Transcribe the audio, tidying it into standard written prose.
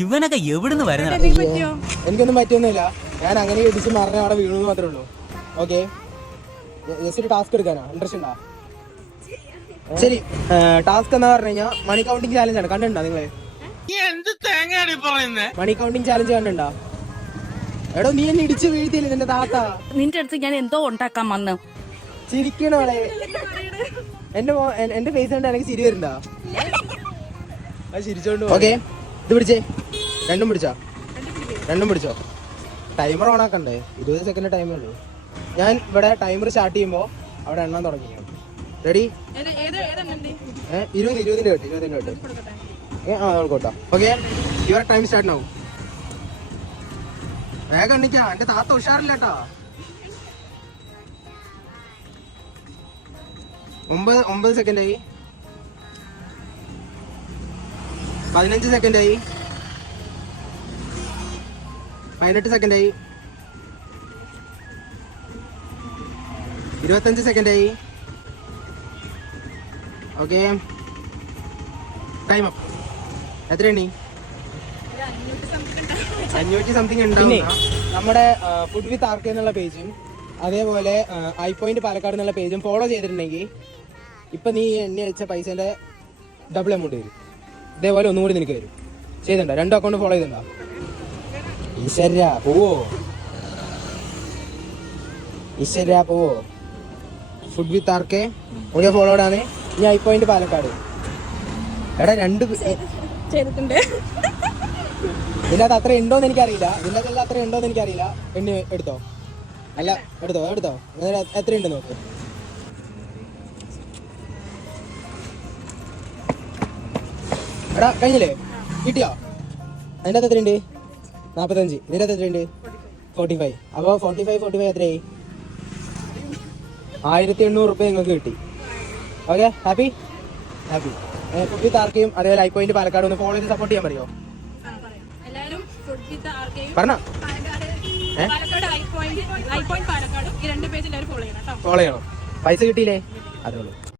ഇവനൊക്കെ എവിടുന്ന് വരുന്ന? എനിക്കൊന്നും പറ്റിയൊന്നുമില്ല. ഞാൻ അങ്ങനെ ഇടിച്ച് മറിഞ്ഞ അവിടെ വീണു മാത്രമേ ഉള്ളൂ. ഓക്കെ, ജസ്റ്റ് ഒരു ടാസ്ക് എടുക്കാനാ. ഇൻട്രസ്റ്റ് ഉണ്ടോ? ശരി, ടാസ്ക് എന്ന് പറഞ്ഞു കഴിഞ്ഞാൽ മണി കൗണ്ടിങ് ചാലഞ്ച് ആണ്. കണ്ടിട്ടുണ്ടോ നിങ്ങള്? മണി കൗണ്ടിങ് ചാലഞ്ച് കണ്ടിട്ടുണ്ടോ? എടോ, നീ എന്നെ ഇടിച്ച് വീഴ്ത്തിയില്ലേ നിന്റെ താത്ത? നിന്റെ അടുത്ത് ഞാൻ എന്തോ ഉണ്ടാക്കാൻ വന്നു. ചിരിക്കണോളെ. എന്റെ ഫേസ് കണ്ട് എനിക്ക് ചിരി വരുന്നുണ്ടോ? അത് ചിരിച്ചോണ്ട്. ഓക്കെ, ഇത് പിടിച്ചേ. രണ്ടും പിടിച്ചോ. ടൈമർ ഓൺ ആക്കണ്ടേ? 20 സെക്കൻഡ് ടൈമേ ഉള്ളൂ. ഞാൻ ഇവിടെ ടൈമർ സ്റ്റാർട്ട് ചെയ്യുമ്പോ അവിടെ എണ്ണാൻ തുടങ്ങി. റെഡി? 20 കേട്ട്. കൊടുക്കോട്ടോ. ഓക്കെ, യുവർ ടൈം സ്റ്റാർട്ട് ആവും. വേഗം എണ്ണിക്കാ, എന്റെ താത്ത ഉഷാറില്ല കേട്ടോ. 9 സെക്കൻഡായി. 15 സെക്കൻഡായി. 18 സെക്കൻഡായി. 25 സെക്കൻഡായി. Okay, time up. എത്രയാണ്? 500 സംതിങ് ഉണ്ടാവും. നമ്മുടെ ഫുഡ് വിത്ത് ആർക്ക് എന്നുള്ള പേജും അതേപോലെ ഐ പോയിന്റ് പാലക്കാട് എന്നുള്ള പേജും ഫോളോ ചെയ്തിട്ടുണ്ടെങ്കിൽ ഇപ്പൊ നീ എണ്ണി അടിച്ച പൈസന്റെ ഡബിൾ എമൗണ്ട് വരും. ഇതേപോലെ ഒന്നും കൂടി നിനക്ക് വരും. ചെയ്തിട്ടുണ്ടോ? 2 അക്കൗണ്ട് ഫോളോ ചെയ്തിട്ടുണ്ടോ? ഈശ്വര പോവോ? ഫുഡ് വിത്ത് ആർക്കെ ഓക്കെ ഫോളോഡ് ആണ്. ഇനി ഐ പോയിന്റ് പാലക്കാട്. എടാ, 2 ചെയ്തിട്ടുണ്ട്. ഇതിൻ്റെ അകത്ത് അത്ര ഉണ്ടോന്ന് എനിക്കറിയില്ല. എണ്ണി എടുത്തോ. അല്ല, എടുത്തോ. എത്ര ഉണ്ട് നോക്ക്. എടാ, കഴിഞ്ഞില്ലേ? കിട്ടിയോ? അതിൻ്റെ അകത്ത് എത്രയുണ്ട്? 45. ഇതിൻ്റെ അകത്ത് എത്രയുണ്ട്? 45. അപ്പോൾ 45 എത്രയായി? 1800 റുപ്യ നിങ്ങൾക്ക് കിട്ടി. Okay, happy. ഫുഡ് വിത്ത് ആർക്കെയും അതേപോലെ ഐ പോയിന്റ് പാലക്കാട് ഒന്ന് ഫോളോ ചെയ്ത് സപ്പോർട്ട് ചെയ്യാൻ പറയുമോ? പറഞ്ഞോ. ഫോളോ ചെയ്യണം. പൈസ കിട്ടിയില്ലേ? അതേ ഉള്ളൂ.